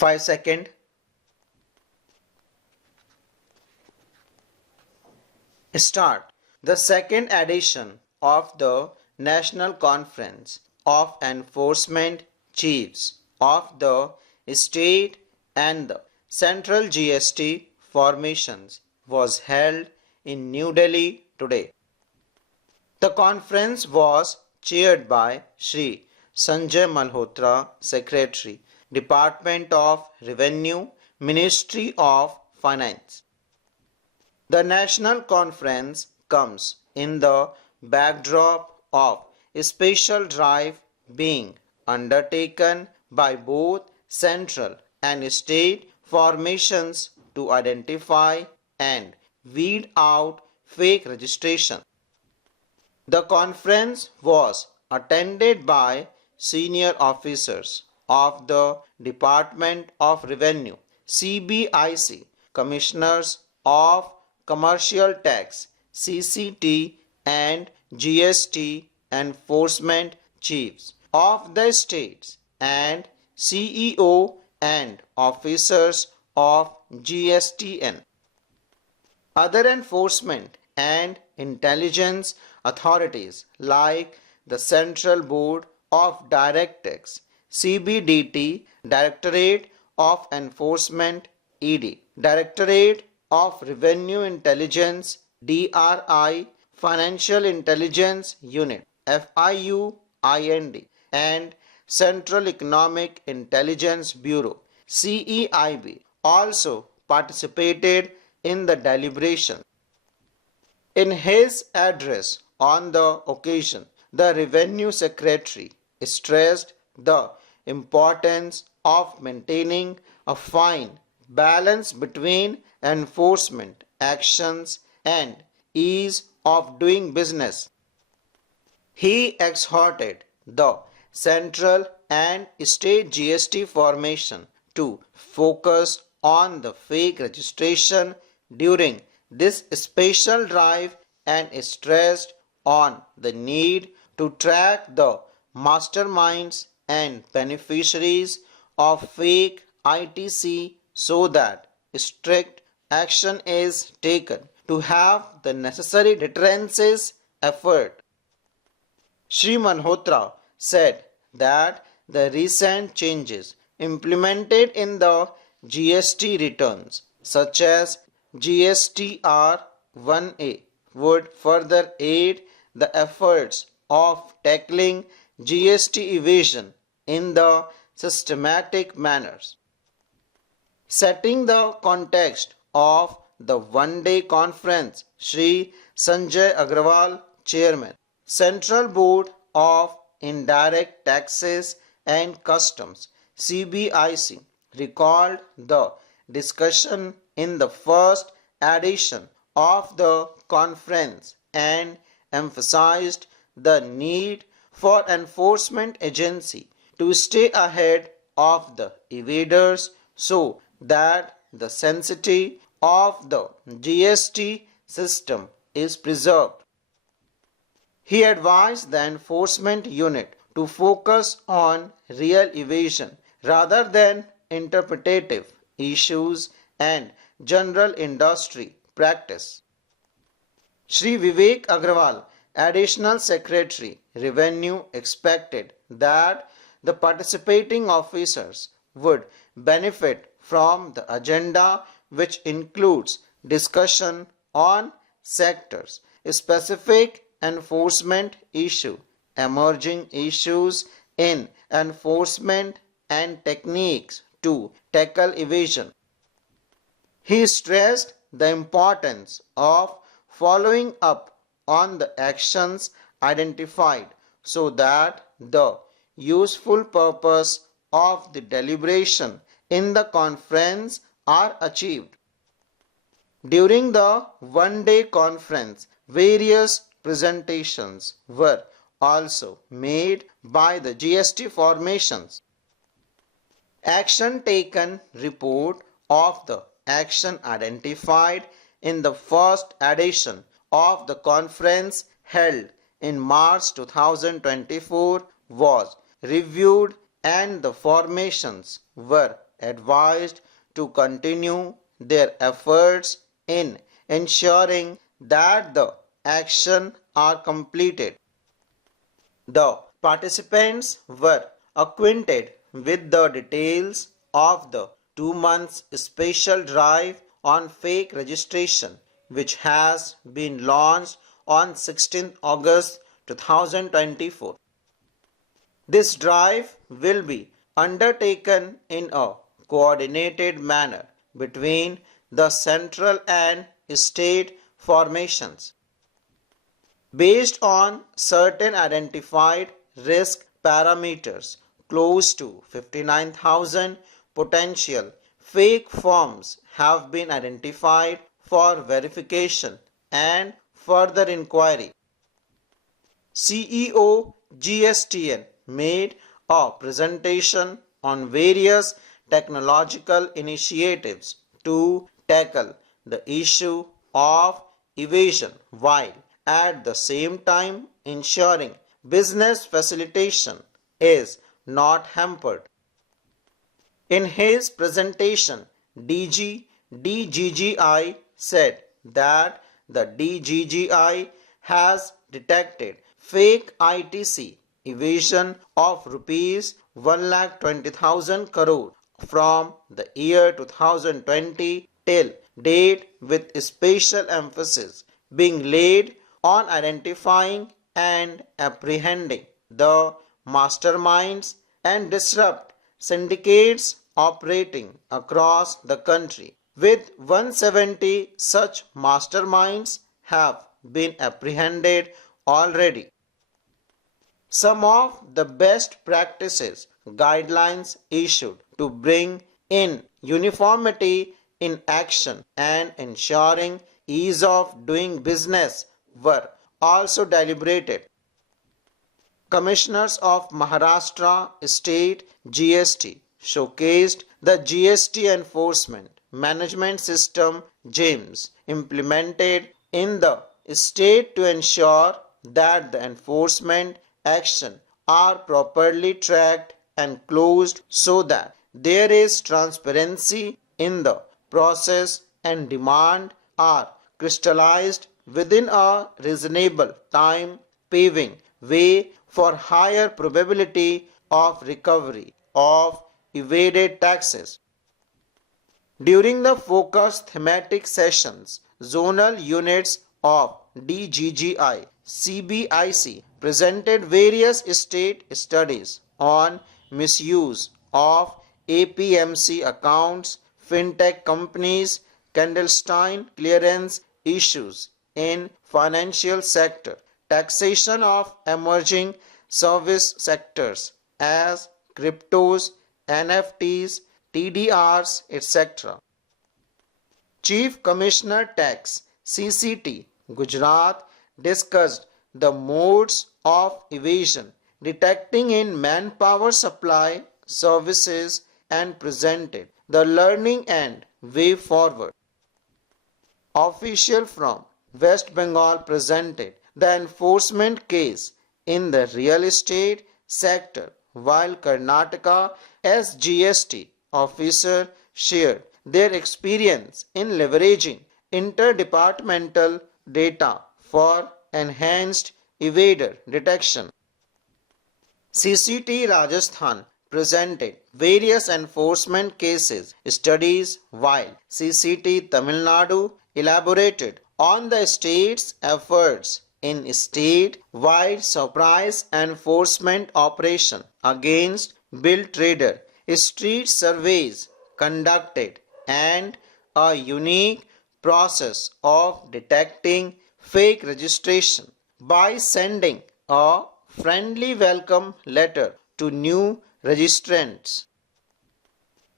5 seconds. Start. The second edition of the National Conference of Enforcement Chiefs of the State and the Central GST Formations was held in New Delhi today. The conference was chaired by Shri Sanjay Malhotra, Secretary, Department of Revenue, Ministry of Finance. The national conference comes in the backdrop of a special drive being undertaken by both central and state formations to identify and weed out fake registration. The conference was attended by senior officers of the Department of Revenue, CBIC, commissioners of Commercial Tax, CCT, and GST enforcement chiefs of the states and CEO and officers of GSTN. Other enforcement and intelligence authorities like the Central Board of Direct Tax, CBDT, Directorate of Enforcement, ED, Directorate of Revenue Intelligence, DRI, Financial Intelligence Unit, FIUIND, and Central Economic Intelligence Bureau, CEIB, also participated in the deliberation. In his address on the occasion, the Revenue Secretary stressed the importance of maintaining a fine balance between enforcement actions and ease of doing business. He exhorted the central and state GST formation to focus on the fake registration during this special drive and stressed on the need to track the masterminds and beneficiaries of fake ITC so that strict action is taken to have the necessary deterrences effort. Shri Malhotra said that the recent changes implemented in the GST returns, such as GSTR 1A, would further aid the efforts of tackling GST evasion in the systematic manners. Setting the context of the one-day conference, Shri Sanjay Agrawal, Chairman, Central Board of Indirect Taxes and Customs, CBIC, recalled the discussion in the first edition of the conference and emphasized the need for enforcement agency to stay ahead of the evaders so that the sanctity of the GST system is preserved. He advised the enforcement unit to focus on real evasion rather than interpretative issues and general industry practice. Shri Vivek Agrawal, Additional Secretary, Revenue, expected that the participating officers would benefit from the agenda, which includes discussion on sectors, specific enforcement issue, emerging issues in enforcement and techniques to tackle evasion. He stressed the importance of following up on the actions identified so that the useful purpose of the deliberation in the conference are achieved. During the one-day conference, various presentations were also made by the GST formations. Action taken report of the action identified in the first edition of the conference held in March 2024 was reviewed and the formations were advised to continue their efforts in ensuring that the action are completed. The participants were acquainted with the details of the 2 months special drive on fake registration, which has been launched on 16th August 2024. This drive will be undertaken in a coordinated manner between the central and state formations based on certain identified risk parameters. Close to 59,000 potential fake forms have been identified for verification and further inquiry. CEO GSTN made a presentation on various technological initiatives to tackle the issue of evasion while at the same time ensuring business facilitation is not hampered. In his presentation, DGGI said that the DGGI has detected fake ITC evasion of rupees 1,20,000 crore from the year 2020 till date, with special emphasis being laid on identifying and apprehending the masterminds and disrupt syndicates operating across the country. With 170 such masterminds have been apprehended already. Some of the best practices guidelines issued to bring in uniformity in action and ensuring ease of doing business were also deliberated. Commissioners of Maharashtra State GST showcased the GST Enforcement Management System (GEMS) implemented in the state to ensure that the enforcement action are properly tracked and closed so that there is transparency in the process and demand are crystallized within a reasonable time, paving way for higher probability of recovery of evaded taxes. During the focused thematic sessions, zonal units of DGGI CBIC presented various state studies on misuse of APMC accounts, fintech companies, clandestine clearance issues in financial sector, taxation of emerging service sectors as cryptos, NFTs, TDRs, etc. Chief Commissioner Tax CCT Gujarat discussed the modes of evasion detecting in manpower supply services and presented the learning and way forward. Official from West Bengal presented the enforcement case in the real estate sector, while Karnataka SGST officer shared their experience in leveraging interdepartmental data for enhanced evader detection. CCT Rajasthan presented various enforcement cases studies, while CCT Tamil Nadu elaborated on the state's efforts in state-wide surprise enforcement operation against bill trader, street surveys conducted, and a unique process of detecting fake registration by sending a friendly welcome letter to new registrants.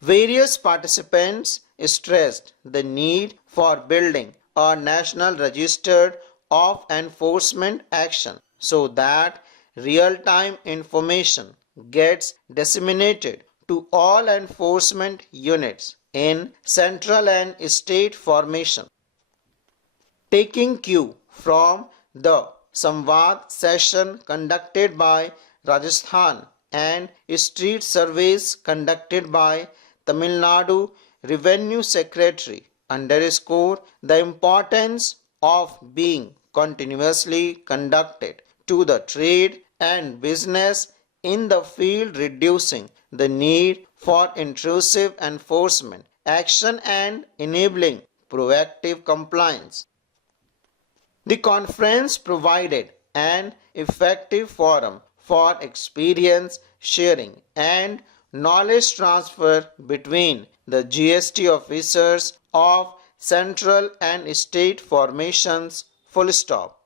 Various participants stressed the need for building a national register of enforcement action so that real-time information gets disseminated to all enforcement units in central and state formation. Taking cue from the Samvad session conducted by Rajasthan and street surveys conducted by Tamil Nadu Revenue Secretary underscore the importance of being continuously conducted to the trade and business in the field, reducing the need for intrusive enforcement action and enabling proactive compliance. The conference provided an effective forum for experience sharing and knowledge transfer between the GST officers of central and state formations. Full stop.